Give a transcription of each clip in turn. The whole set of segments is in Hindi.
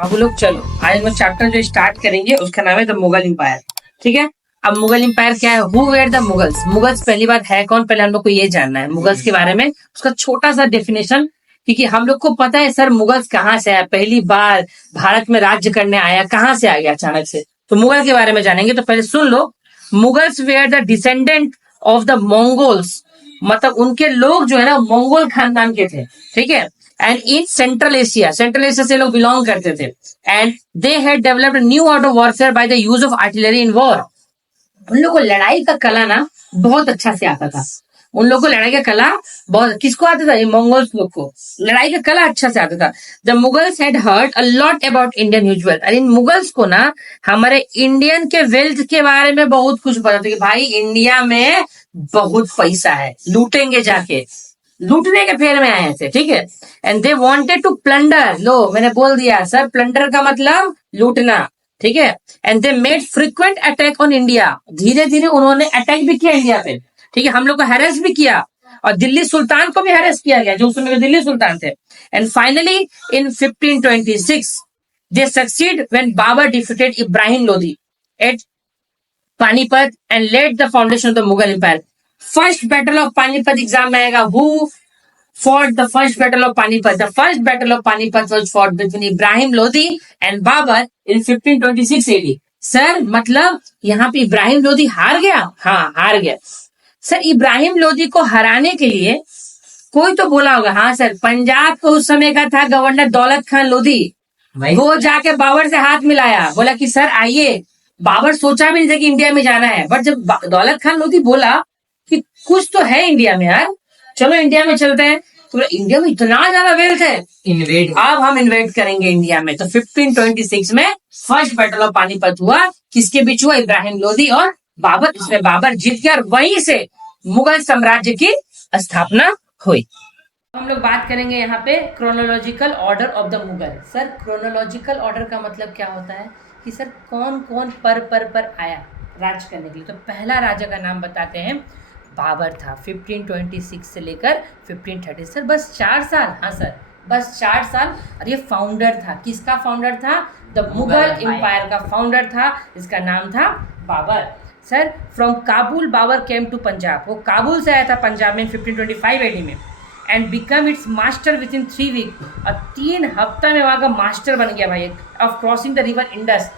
अब लोग चलो आज हम चैप्टर जो स्टार्ट करेंगे उसका नाम है द मुगल एम्पायर। ठीक है। अब मुगल एम्पायर क्या है, who were the Mughals. Mughals पहली बात है कौन, पहले हम लोग को ये जानना है मुगल्स के बारे में, उसका छोटा सा डेफिनेशन। क्योंकि हम लोग को पता है सर मुगल्स कहाँ से आया, पहली बार भारत में राज्य करने आया, कहाँ से आ गया अचानक से। तो मुगल के बारे में जानेंगे तो पहले सुन लो, Mughals were the descendant of the Mongols. मतलब उनके लोग जो है ना मंगोल खानदान के थे। ठीक है। एंड इन सेंट्रल एशिया से लोग बिलोंग करते थे। And they had developed new art of warfare by the use of artillery in war. उन लोगों को लड़ाई का कला ना बहुत अच्छा से आता था। उन लोगों को लड़ाई का कला बहुत, किसको आता था, ये मंगोल्स लोग को लड़ाई का कला अच्छा से आता था। The Mughals had heard a lot about Indian huge wealth. और इन मुगल्स को ना हमारे इंडियन के वेल्थ के बारे में बहुत कुछ पता था कि भाई इंडिया में बहुत पैसा है, लूटेंगे जाके, लूटने के फेर में आए थे। ठीक है। And they wanted to plunder, लो मैंने बोल दिया सर, प्लंडर का मतलब लूटना। ठीक है। And they made frequent attack on India. धीरे धीरे उन्होंने अटैक भी किया इंडिया पे। ठीक है। हम लोग को हैरेस भी किया और दिल्ली सुल्तान को भी हैरेस किया गया जो उस समय दिल्ली सुल्तान थे। And finally in 1526 they succeed when Babur defeated Ibrahim Lodi at Panipat and led the foundation of the Mughal empire. First battle of Panipat exam में आएगा, who fought the first battle of Panipat? The first battle of Panipat was fought between Ibrahim Lodi and Babur in 1526 AD. Sir मतलब यहाँ पे इब्राहिम लोधी हार गया? हाँ हार गया। सर इब्राहिम लोधी को हराने के लिए कोई तो बोला होगा, हाँ सर पंजाब को उस समय का था गवर्नर दौलत खान लोधी, वो जाके बाबर से हाथ मिलाया, बोला कि सर आइए। बाबर सोचा भी नहीं था कि इंडिया में जाना है, बट जब दौलत खान लोधी बोला कि कुछ तो है इंडिया में यार, चलो इंडिया में चलते हैं, तो इंडिया में इतना ज्यादा वेल्थ है, इन्वेड, अब हम इन्वेड करेंगे इंडिया में। तो 1526 में फर्स्ट बैटल ऑफ पानीपत हुआ, किसके बीच हुआ, इब्राहिम लोधी और बाबर। इसमें बाबर जीत गया और वहीं से मुगल साम्राज्य की स्थापना हुई। हम लोग बात करेंगे यहाँ पे chronological order of the Mughal. Sir chronological order का मतलब क्या होता है कि सर कौन कौन पर आया राज करने के लिए। तो पहला राजा का नाम बताते हैं, बाबर था 1526 से लेकर 1530। सर बस 4 साल, हाँ सर बस 4 साल। और ये फाउंडर था, किसका फाउंडर था, द मुगल एम्पायर का फाउंडर था, इसका नाम था Babur. Sir from Kabul Babur came to Punjab, वो काबुल से आया था पंजाब में 1525 एडी में, and become its master within 3 week. और 3 हफ्ता में वहाँ का मास्टर बन गया भाई, of crossing the river Indus.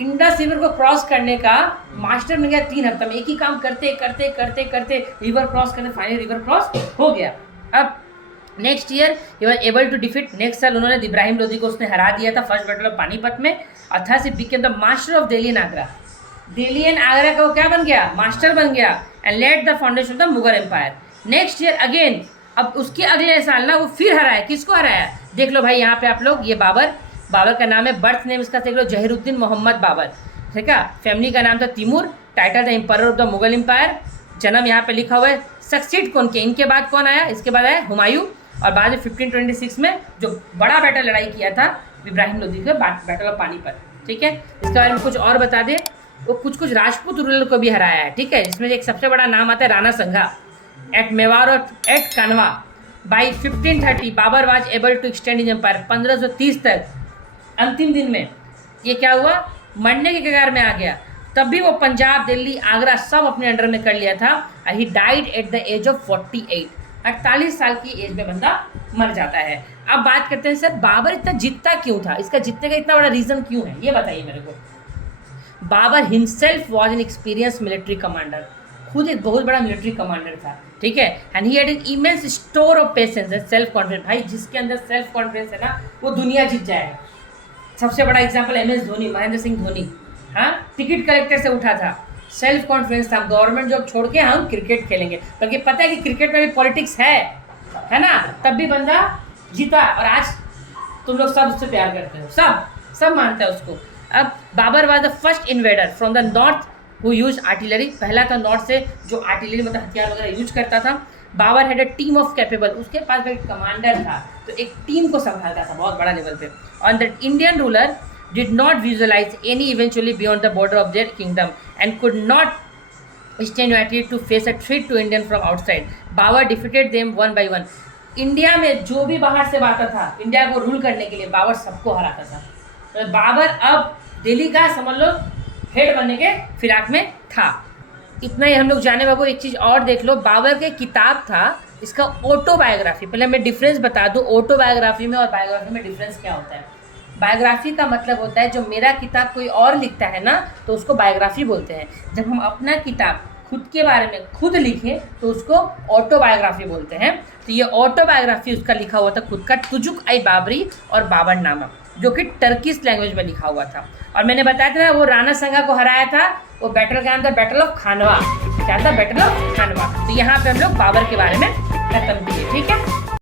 Indus river को क्रॉस करने का मास्टर बन गया 3 हफ्ता में। एक ही काम करते करते करते करते रिवर क्रॉस करते, फाइनली रिवर क्रॉस हो गया। अब next year he was able to defeat, next साल उन्होंने इब्राहिम लोधी को उसने हरा दिया था फर्स्ट बैटल ऑफ पानीपत में। और थर्ड से became the master of Delhi and Agra. Delhi and Agra का वो क्या बन गया, मास्टर बन गया, and led the foundation of the Mughal empire. Next year again, अब उसके अगले साल ना वो फिर हराया, किसको हराया देख लो भाई यहाँ पे आप लोग, ये बाबर, बाबर का नाम है, बर्थ नेम इसका देख लो जहीरुद्दीन मोहम्मद बाबर। ठीक है। फैमिली का नाम था Timur, title the empire of the Mughal empire, जन्म यहाँ पे लिखा हुआ है। सक्सीड कौन किया, इनके बाद कौन आया, इसके बाद आया हुमायूं। और बाद में 1526 में जो बड़ा बैटल लड़ाई किया था इब्राहिम लोधी का, बैटल ऑफ पानीपत। ठीक है। इसके बारे में कुछ और बता दें, वो कुछ राजपूत रूलर को भी हराया है। ठीक है। इसमें एक सबसे बड़ा नाम आता है राणा संघा एट मेवाड़ और at Khanwa. By 1530 Babur was able to extend his empire, 1530 तक। अंतिम दिन में ये क्या हुआ, मरने के कगार में आ गया। तब भी वो पंजाब दिल्ली आगरा सब अपने अंडर में कर लिया था। He died at the age of 48, 48 साल की एज में बंदा मर जाता है। अब बात करते हैं सर बाबर इतना जीतता क्यों था, इसका जीतने का इतना बड़ा रीजन क्यों है, ये बताइए मेरे को। Babur himself was an experience military commander, खुद एक बहुत बड़ा मिलिट्री कमांडर था। ठीक है। And he had an immense store of patience and self confidence. भाई जिसके अंदर सेल्फ कॉन्फिडेंस है ना वो दुनिया जीत जाएगा। सबसे बड़ा एग्जाम्पल MS धोनी, महेंद्र सिंह धोनी, हाँ टिकट कलेक्टर से उठा था, सेल्फ कॉन्फिडेंस था, गवर्नमेंट जॉब छोड़ के हम क्रिकेट खेलेंगे, बल्कि पता है कि क्रिकेट में भी पॉलिटिक्स है ना, तब भी बंदा जीता। और आज तुम लोग सब उससे प्यार करते हो, सब मानते हैं उसको। अब Babur was the first invader from the north who use artillery, पहला था नॉर्थ से जो आर्टिलरी मतलब हथियार वगैरह यूज करता था। Babur had a team of capable, उसके पास एक कमांडर था तो एक टीम को संभालता था बहुत बड़ा लेवल पे। On the Indian ruler did not visualise any eventually beyond the border of their kingdom and could not stand united to face a threat to Indian from outside. Babur defeated them 1 by 1। India में जो भी बाहर से आता था इंडिया को रूल करने के लिए, बाबर सबको हराता था। तो बाबर अब दिल्ली का समझ लो हेड बनने के फिराक में था। इतना ही हम लोग जाने बाबू। एक चीज और देख लो, बाबर के किताब था इसका ऑटोबायोग्राफी। पहले मैं डिफरेंस बता दूं, ऑटोबायोग्राफी में और बायोग्राफी में डिफरेंस क्या होता है। बायोग्राफी का मतलब होता है जो मेरा किताब कोई और लिखता है ना तो उसको बायोग्राफी बोलते हैं। जब हम अपना किताब खुद के बारे में खुद लिखें तो उसको ऑटोबायोग्राफी बोलते हैं। तो ये ऑटोबायोग्राफी उसका लिखा हुआ था खुद का, तुजुक आई बाबरी और बाबरनामा, जो कि टर्किश लैंग्वेज में लिखा हुआ था। और मैंने बताया था ना वो राणा संगा को हराया था, वो बैटल का नाम था बैटल ऑफ खानवा। क्या था? बैटल ऑफ खानवा। तो यहाँ पे हम लोग बाबर के बारे में खत्म किए। ठीक है।